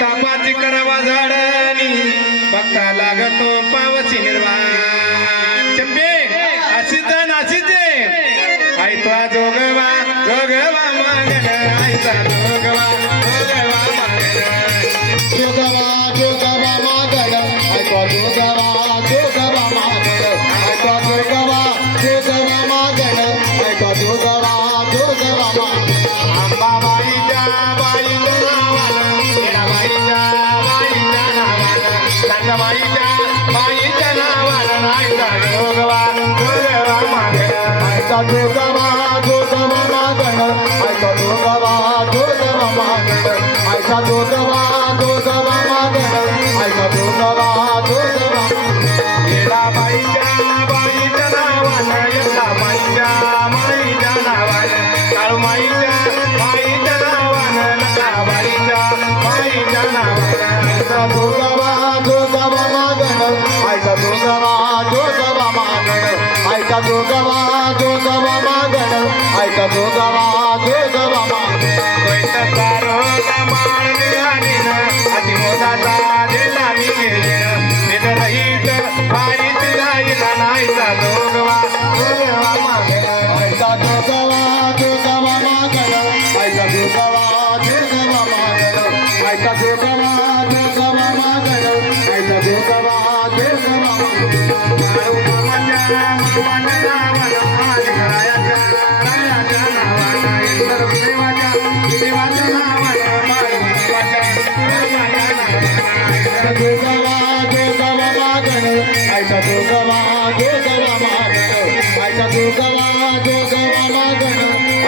तापाची करावा झाडणी बघता लागतो पावसी निर्वाण चंबे अशीच नाशीच आई तो जोगवा जोगवा मागण आईचा जोगवा जोगवा मागण जोगवा जोगवा मागण ऐका जोगवा जोगवा मागण ऐका जोगवा जोगवा मागण ऐका जोगवा जोगवा मागण अंबाबाईच्या बाईच्या नावानं येणाबाईच्या बाईच्या नावानं संगबाईच्या बाईच्या नावानं आईचा जोगवा जोगवा मागण ऐका जोगवा जोगवा मागण ऐका जोगवा जोगवा मागण ऐका जोगवा जोगवा मागण ऐका जोगवा जोगवा येणाबाईच्या बाईच्या नावानं येणाबाईच्या माईच्या नावानं काळूमाईच्या बाईच्या नावानं नकाबाईच्या बाईच्या नावानं ऐका जोगवा जोगवा मागण ऐका जोगवा जोगवा मागण ऐका जोगवा जोगवा मागण ऐका जोगवा जोगवा मागण द्वैताचा रोग माळ निघालीनं अतिमोदाचा देता मी घेईन निधरहित बाईत राहिला नाहीचा जोगवा जोगवा मागण ऐका जोगवा जोगवा मागण ऐका जोगवा जोगवा मागण ऐका जोगवा जोगवा मागण ऐका जोगवा जोगवा मागण जोगवा जोगवा मागण ऐका जोगवा जोगवा मागण ऐका जोगवा जोगवा मागण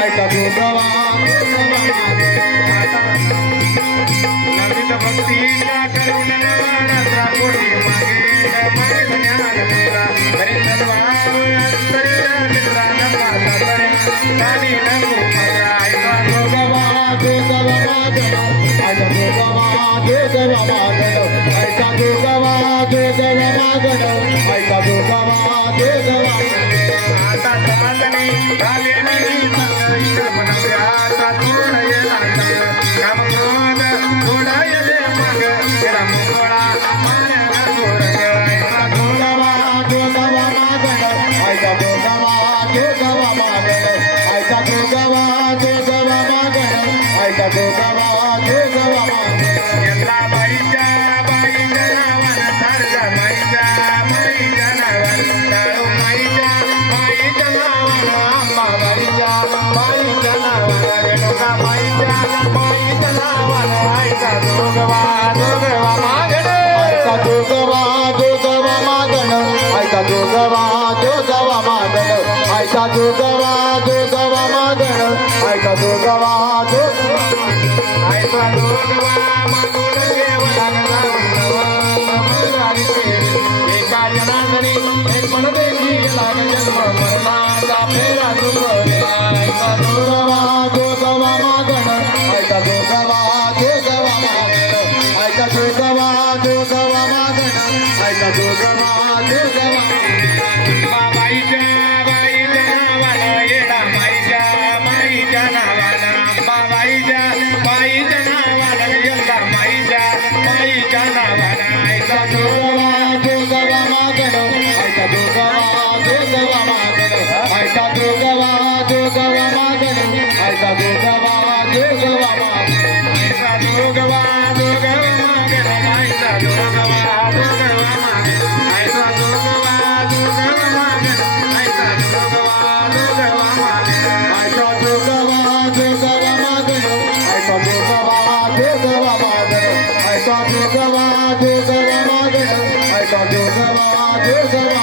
ऐका जोगवा जोगवा मागण नमित भक्तीला करुण नाराचा कोटी मागे ज्ञान तुला हरी सर्वाव अंतरिया मित्रा नमाचा करे काली नमो मगा ऐका जोगवा जोगवा मागण ऐका जोगवा जोगवा मागण ऐका जोगवा जोगवा मागण ऐका जोगवा जोगवा आता समाजने झाले नाही इतर म्हणाले आता थोडं येला काम क्रोध थोडा येले मग तेरा मोकळा मान्याला स्वर्ग ऐका जोगवा जोगवा मागण ऐका जोगवा जोगवा मागण ऐका जोगवा जोगवा मागण ऐका जोगवा जोगवा मागण यल्ला बाईच्या नावानं सारजा माईच्या नावानं काळू माईच्या नावानं अंबाबाईच्या बाईच्या नावानं रेणुका बाईच्या नावानं आईचा जोगवा जोगवा मागण ऐका जोगवा जोगवा मागण ऐका जोगवा जोगवा मागण ऐका जोगवा जोगवा मागण ऐका जोगवा जोगवा आईचा जोगवा मागून देवला एका जनांनी एक म्हणते लाग जन्म मरणाचा फेरा तुझला ऐका जोगवा जोगवा मागण ऐका जोगवा जोगवा मागण ऐका जोगवा जोगवा मागण ऐका जोगवा जोगवा बाईच्या नावानं येडा माईच्या नावानं बाईच्या नावानं यंदा माईच्या नावानं ऐका जोगवा जोगवा मागण ऐका जोगवा जोगवा मागण ऐका जोगवा जोगवा मागण ऐका जोगवा जोगवा मागण ऐका जोगवा मागण आईचा जोगवा मागण ऐका जोगवा मागण ऐका जोगवा मागण ऐका जोगवा जोगवा मागण ऐका जोगवा जोगवा मागण ऐका जोगवा जोगवा मागण ऐका जोगवा जोगवा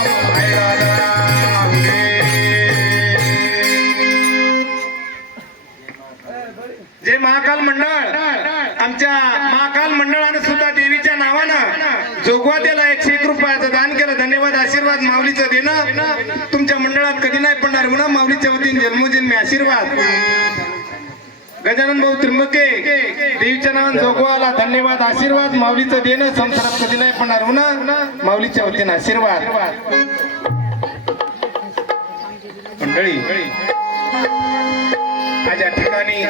जे महाकाल मंडळ आमच्या महाकाल मंडळानं सुद्धा देवीच्या नावानं जोगवा त्याला 101 रुपयाचं दान केलं. धन्यवाद. आशीर्वाद माऊलीचं देणं तुमच्या मंडळात कधी नाही पडणार म्हणा. माऊलीच्या वतीने जन्मोजन्मी आशीर्वाद. गजानन भाऊ त्रिंबके देवीच्या नावानं जोगवाला धन्यवाद आशीर्वाद माऊलीचं देणं संसारात कधी नाही पडणार म्हणा. माऊलीच्या वतीने आशीर्वाद. मंडळी आज या ठिकाणी